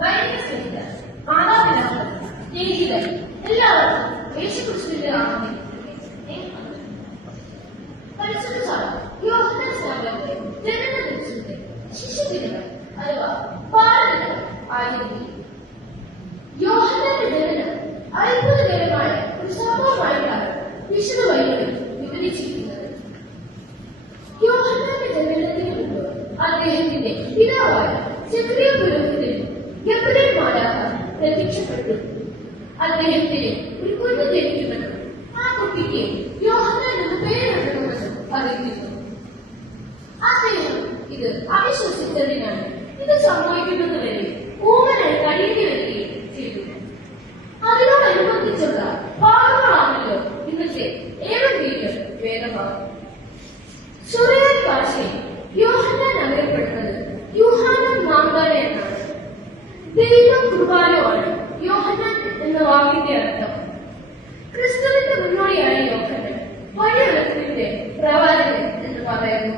വൈദിക മാതാപിതാക്കൾ, സ്നേഹിതർ എല്ലാവർക്കും യേശുക്രിസ്തുവിന്റെ നാമത്തിൽ പരിശുദ്ധ സഭ യോഹന്നാൻ സ്നാപകന്റെ ജനന ദിവസത്തെ ശിശുദിനങ്ങൾ അഥവാ പാലദിനം ആചരിക്കുന്നു. യോഹന്നാന്റെ ജനനം അത്ഭുതകരമായ ഒരു സംഭവമായിട്ടാണ് വിശുദ്ധ ബൈബിളിൽ വിവരിച്ചിരിക്കുന്നത്. യോഹന്നാന്റെ ജനനത്തിന് മുമ്പ് അദ്ദേഹത്തിന്റെ പിതാവായ സെക്രിയ പുരോഹിതനും ഗബ്രിയേൽ മാലാഖ പ്രത്യക്ഷപ്പെട്ടു. അദ്ദേഹത്തിന് ഒരു കുഞ്ഞ് ജനിക്കുമെന്നും ആ കുട്ടിക്ക് യോഹന്നാൻ എന്ന് പേരിടണമെന്നും അറിയിക്കുന്നു. അദ്ദേഹം ഇത് അവിശ്വസിച്ചതിനാണ് ഇത് സംഭവിക്കുന്നതുവരെ ഊമനായി കഴിയേണ്ടി വരികയും ചെയ്തു. അതിനോടനുബന്ധിച്ചുള്ള ഭാഗങ്ങളാണല്ലോ ഇന്നത്തെ ഏവന്റെയും വേദഭാഗം. സുറിയാനി ഭാഷയിൽ യോഹന്നാൻ അറിയപ്പെടുന്നത് യൂഹാനോൻ മാങ്കാല എന്നാണ്. ദൈവം കൃപാലോ ആണ് യോഹന്നാൻ എന്ന വാക്കിന്റെ അർത്ഥം. ക്രിസ്തുവിന്റെ മുന്നോടിയായ യോഹന്നാൻ പഴയ ഉലകത്തിന്റെ പ്രവാചകൻ എന്ന് പറയുന്നു.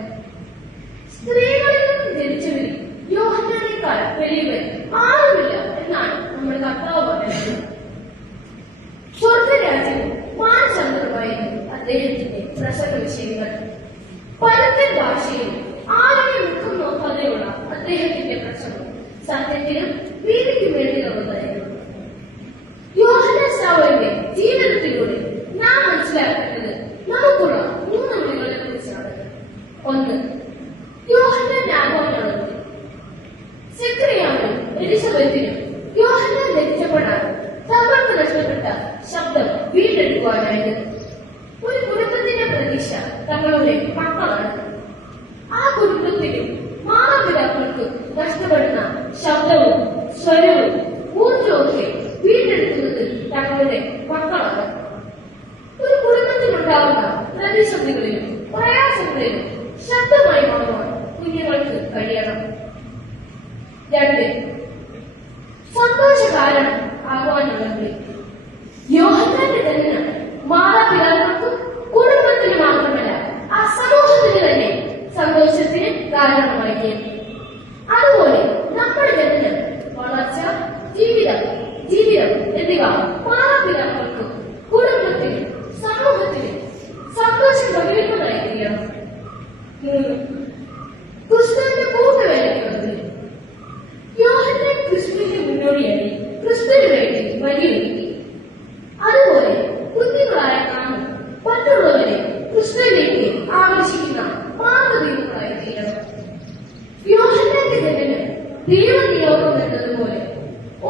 സ്ത്രീകളിൽ നിന്നും ജനിച്ചവരിൽ യോഹന്നാനേക്കാൾ വലിയവൻ ആരുമില്ല എന്നാണ് നമ്മുടെ കർത്താവ് പറയുന്നത്. സ്വർഗരാജ്യവും മാനസാന്തരമായിരുന്നു അദ്ദേഹത്തിന്റെ പ്രസംഗ വിഷയങ്ങൾ. പലതരം ഭാഷയിൽ ആരുടെ മുഖം നോക്കാതെയുള്ള അദ്ദേഹത്തിന്റെ പ്രസംഗം സത്യത്തിനും നീതിക്കും വേണ്ടിയുള്ളതായിരുന്നു. യോഹന്നാൻ സ്നാപകന്റെ ജീവിതത്തിലൂടെ നാം മനസ്സിലാക്കേണ്ടത് നമുക്കുള്ള 3 വിളികളെ കുറിച്ചാണ്. 1. യോഹന്നാൻ ആഗമനമാണ്. സെക്രിയാവിനും എലിസബത്തിനും യോഹന്നാൻ ധരിച്ചപ്പെടാൻ തങ്ങൾക്ക് നഷ്ടപ്പെട്ട ശബ്ദം വീണ്ടെടുക്കുവാനായത്. ഒരു കുടുംബത്തിന്റെ പ്രതീക്ഷ തങ്ങളുടെ മക്കളാണ്. ആ കുടുംബത്തിലും മാതാപിതാക്കൾക്കും നഷ്ടപ്പെടുന്ന ശബ്ദവും സ്വരവും ഊർജവും വീണ്ടെടുക്കുന്നത് തങ്ങളുടെ മക്കളാണ്. ഒരു കുടുംബത്തിലുണ്ടാകുന്ന പ്രതിസന്ധികളിലും പ്രയാസങ്ങളിലും ശബ്ദമായി മാറുവാൻ കുഞ്ഞുങ്ങൾക്ക് കഴിയണം. 2. സന്തോഷകാരണം ആകുവാനുള്ള വിളി. യോഹന്നാന്റെ ജനനം മാതാപിതാക്കൾക്കും കുടുംബത്തിന് മാത്രമല്ല ആ സമൂഹത്തിന് തന്നെ സന്തോഷത്തിന് കാരണമായി. അതുപോലെ നമ്മുടെ ജനനം, വളർച്ച, ജീവിതം എന്നിവ മാതാപിതാക്കൾക്കും കുടുംബത്തിനും സമൂഹത്തിനും സന്തോഷം പകരുന്നതായി തീരണം. 3. ക്രിസ്തുവിന്റെ കൂട്ടുവേലയ്ക്ക് യോഹന്നാൻ ക്രിസ്തുവിന്റെ മുന്നോടിയായി ക്രിസ്തുവിന് വേണ്ടി വഴിയൊരുക്കി. അതുപോലെ കുഞ്ഞുങ്ങളായ നാം മറ്റുള്ളവരെ ക്രിസ്തുവിലേക്ക് ആകർഷിക്കുന്ന മാതൃകകളായി തീരണം. യോഹന്നാന്റെ ജനനം ദൈവനിയോഗം എന്നതുപോലെ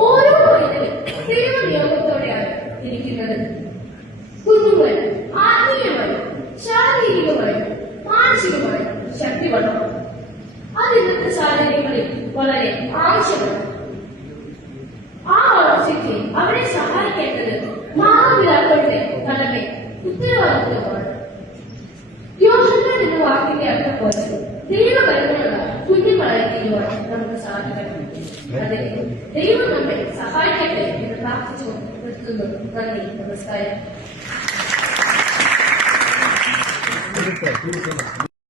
ഓരോ പൈതലും ദൈവനിയോഗത്തോടെയാണ് ഇരിക്കുന്നത്. കുഞ്ഞുങ്ങൾ ആത്മീയമായും ശാരീരികമായും മാനസികമായും ശക്തി വളർന്നു. അത് ഇന്നത്തെ സാഹചര്യങ്ങളിൽ വളരെ ആവശ്യമാണ്. ആ വളർച്ചയ്ക്ക് അവരെ സഹായിക്കേണ്ടത് മാതാപിതാക്കളുടെ കടമ ഉത്തരവാദിത്വമാണ്. യോഹന്നാൻ എന്ന വാക്കിന്റെ അർത്ഥം പോലെ ദൈവകരുണയുള്ള കുഞ്ഞുങ്ങളായി തീരുവാൻ നമുക്ക് സാധിക്കണം. അതിന് ദൈവം നമ്മെ സഹായിക്കട്ടെ എന്ന് പ്രാർത്ഥിച്ചുകൊണ്ട് നിർത്തുന്നു. നന്ദി, നമസ്കാരം.